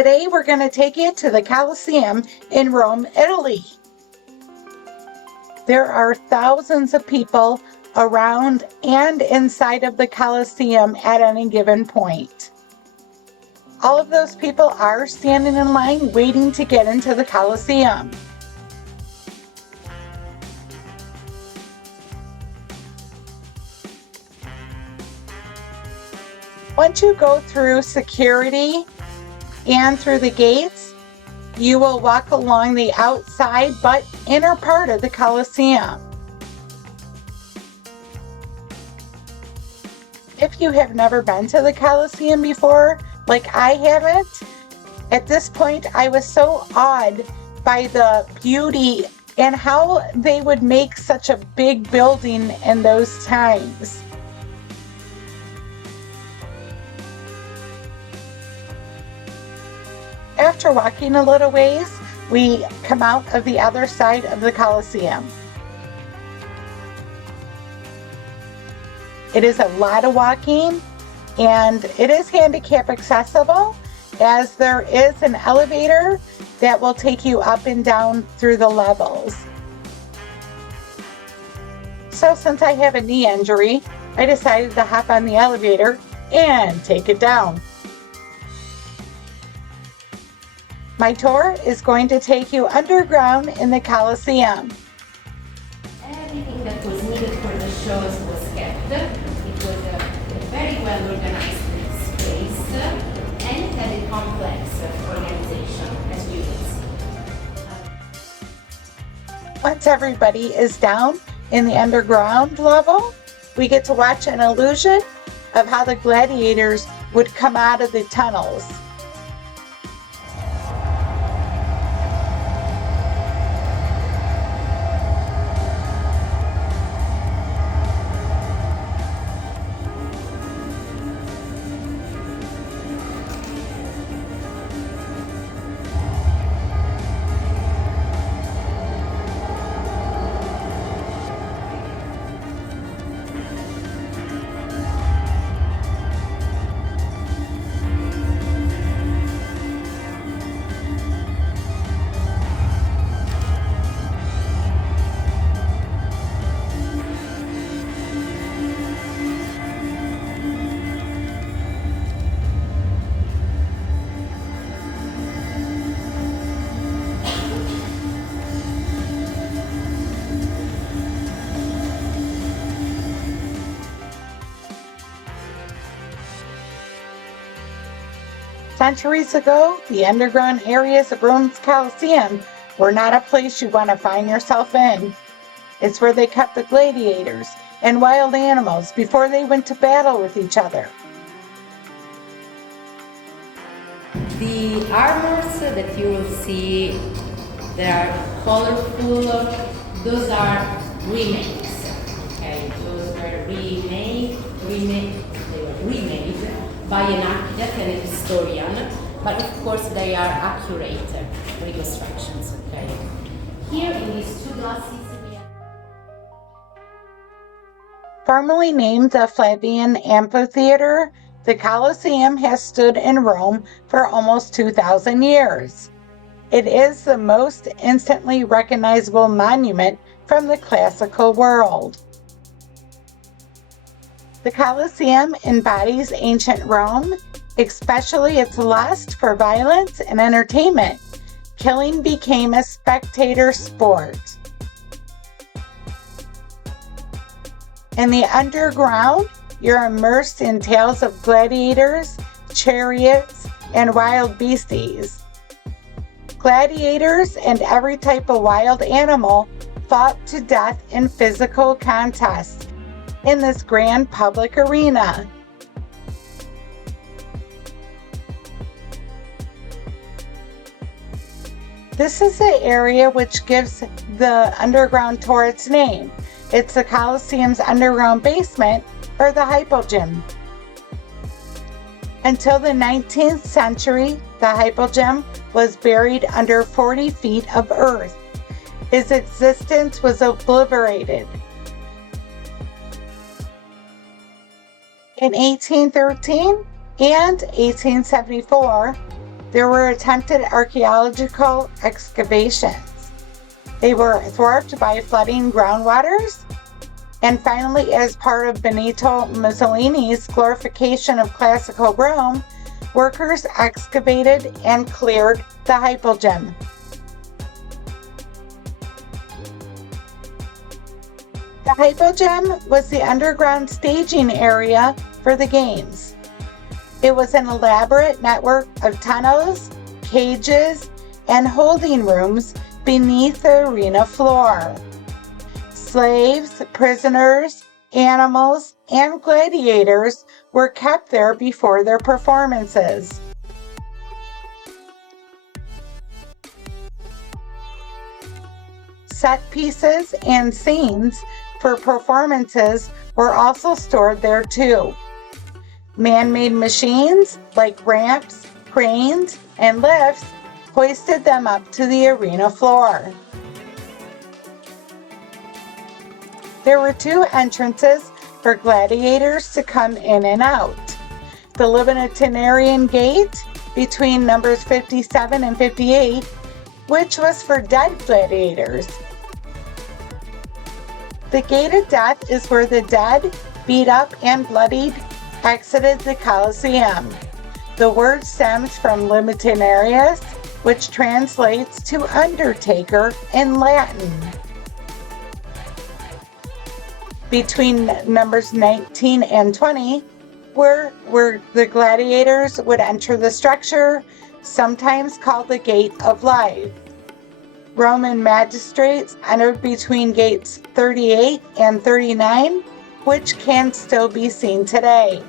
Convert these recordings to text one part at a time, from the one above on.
Today we're going to take you to the Colosseum in Rome, Italy. There are thousands of people around and inside of the Colosseum at any given point. All of those people are standing in line waiting to get into the Colosseum. Once you go through security and through the gates, you will walk along the outside but inner part of the Colosseum. If you have never been to the Colosseum before, like I haven't, at this point I was so awed by the beauty and how they would make such a big building in those times. After walking a little ways, we come out of the other side of the Colosseum. It is a lot of walking, and it is handicap accessible, as there is an elevator that will take you up and down through the levels. So since I have a knee injury, I decided to hop on the elevator and take it down. My tour is going to take you underground in the Colosseum. Everything that was needed for the shows was kept. It was a very well organized space and it had a complex organization, as you will see. Once everybody is down in the underground level, we get to watch an illusion of how the gladiators would come out of the tunnels. Centuries ago, the underground areas of Rome's Colosseum were not a place you want to find yourself in. It's where they kept the gladiators and wild animals before they went to battle with each other. The armors that you will see, they are colorful. Those are remakes. Okay, those were remade by an architect and a historian, but of course they are accurate reconstructions. Okay, here in these two glasses. Formerly named the Flavian Amphitheater, the Colosseum has stood in Rome for almost 2,000 years. It is the most instantly recognizable monument from the classical world. The Colosseum embodies ancient Rome, especially its lust for violence and entertainment. Killing became a spectator sport. In the underground, you're immersed in tales of gladiators, chariots, and wild beasties. Gladiators and every type of wild animal fought to death in physical contests in this grand public arena. This is the area which gives the underground tour its name. It's the Colosseum's underground basement, or the hypogym. Until the 19th century, the hypogym was buried under 40 feet of earth. Its existence was obliterated. In 1813 and 1874, There were attempted archaeological excavations. They were thwarted by flooding groundwaters. And finally, as part of Benito Mussolini's glorification of classical Rome, workers excavated and cleared the hypogym. The hypogym was the underground staging area for the games. It was an elaborate network of tunnels, cages, and holding rooms beneath the arena floor. Slaves, prisoners, animals, and gladiators were kept there before their performances. Set pieces and scenes for performances were also stored there too. Man-made machines like ramps, cranes, and lifts hoisted them up to the arena floor. There were two entrances for gladiators to come in and out. The Liberatorian Gate between numbers 57 and 58, which was for dead gladiators. The Gate of Death is where the dead, beat up, and bloodied exited the Colosseum. The word stems from Liberatorius, which translates to undertaker in Latin. Between numbers 19 and 20 were where the gladiators would enter the structure, sometimes called the Gate of Life. Roman magistrates entered between gates 38 and 39, which can still be seen today.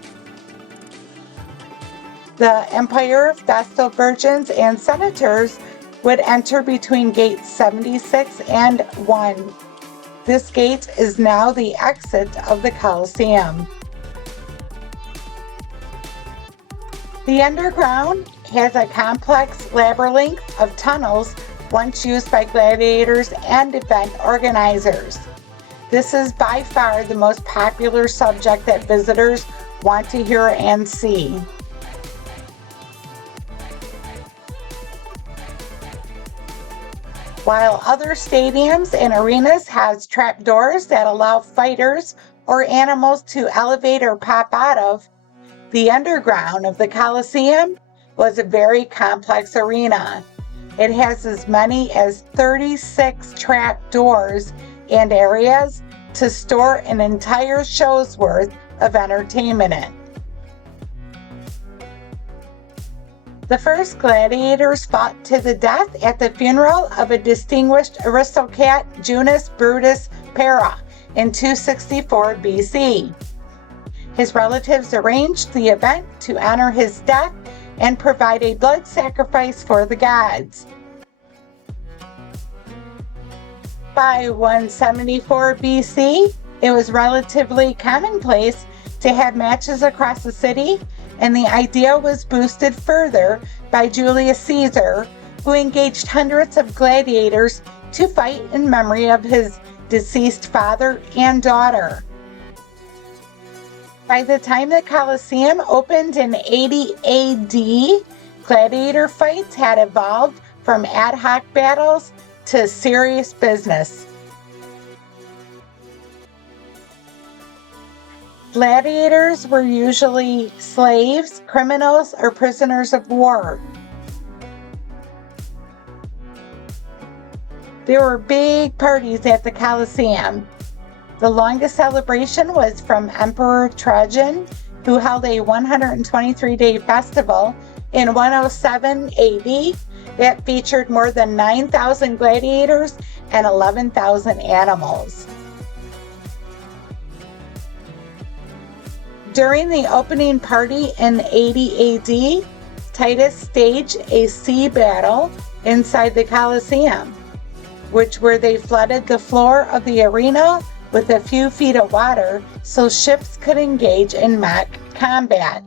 The Empire of Vestal Virgins and Senators would enter between gates 76 and 1. This gate is now the exit of the Colosseum. The underground has a complex labyrinth of tunnels once used by gladiators and event organizers. This is by far the most popular subject that visitors want to hear and see. While other stadiums and arenas have trapdoors that allow fighters or animals to elevate or pop out of, the underground of the Colosseum was a very complex arena. It has as many as 36 trapdoors and areas to store an entire show's worth of entertainment in. The first gladiators fought to the death at the funeral of a distinguished aristocrat, Junius Brutus Pera, in 264 BC. His relatives arranged the event to honor his death and provide a blood sacrifice for the gods. By 174 BC, it was relatively commonplace to have matches across the city, and the idea was boosted further by Julius Caesar, who engaged hundreds of gladiators to fight in memory of his deceased father and daughter. By the time the Colosseum opened in 80 AD, gladiator fights had evolved from ad hoc battles to serious business. Gladiators were usually slaves, criminals, or prisoners of war. There were big parties at the Colosseum. The longest celebration was from Emperor Trajan, who held a 123-day festival in 107 AD that featured more than 9,000 gladiators and 11,000 animals. During the opening party in 80 AD, Titus staged a sea battle inside the Colosseum, where they flooded the floor of the arena with a few feet of water so ships could engage in mock combat.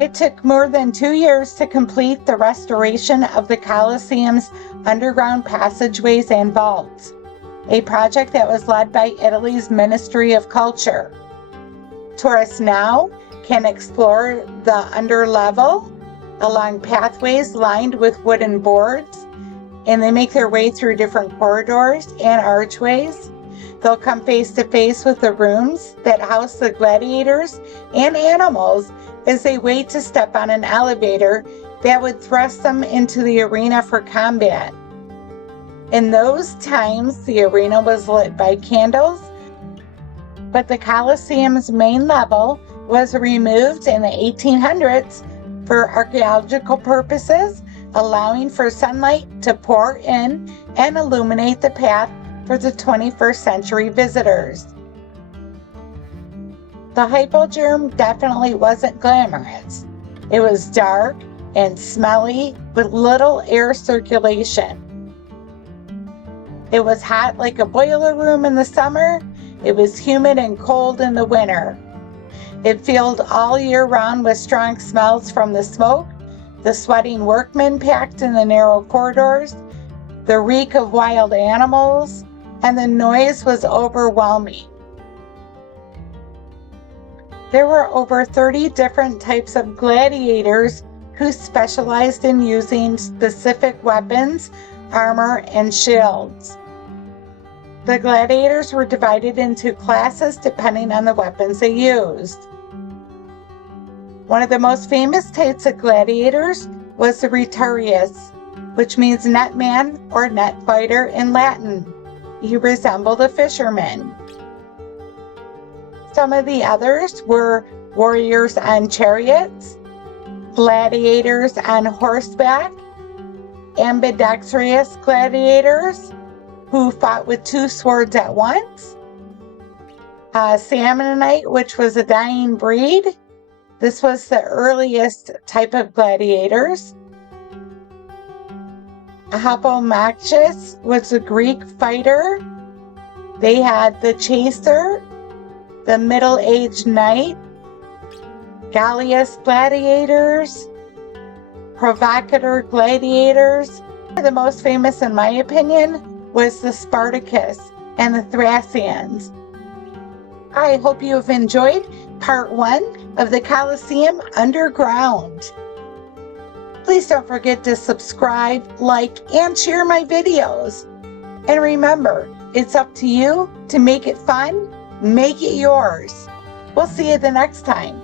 It took more than 2 years to complete the restoration of the Colosseum's underground passageways and vaults, a project that was led by Italy's Ministry of Culture. Tourists now can explore the underlevel along pathways lined with wooden boards, and they make their way through different corridors and archways. They'll come face to face with the rooms that house the gladiators and animals as they wait to step on an elevator that would thrust them into the arena for combat. In those times, the arena was lit by candles, but the Colosseum's main level was removed in the 1800s for archaeological purposes, allowing for sunlight to pour in and illuminate the path for the 21st century visitors. The Hypogeum definitely wasn't glamorous. It was dark and smelly with little air circulation. It was hot like a boiler room in the summer. It was humid and cold in the winter. It filled all year round with strong smells from the smoke, the sweating workmen packed in the narrow corridors, the reek of wild animals, and the noise was overwhelming. There were over 30 different types of gladiators who specialized in using specific weapons, armor, and shields. The gladiators were divided into classes depending on the weapons they used. One of the most famous types of gladiators was the retiarius, which means net man or net fighter in Latin. He resembled a fisherman. Some of the others were warriors on chariots, gladiators on horseback, ambidextrous gladiators who fought with two swords at once, a Samnite, which was a dying breed. This was the earliest type of gladiators. A Hopomachus was a Greek fighter. They had the chaser, the middle-aged knight, Gallius gladiators, provocateur gladiators. The most famous, in my opinion, was the Spartacus and the Thracians. I hope you have enjoyed part 1 of the Colosseum Underground. Please don't forget to subscribe, like, and share my videos. And remember, it's up to you to make it fun, make it yours. We'll see you the next time.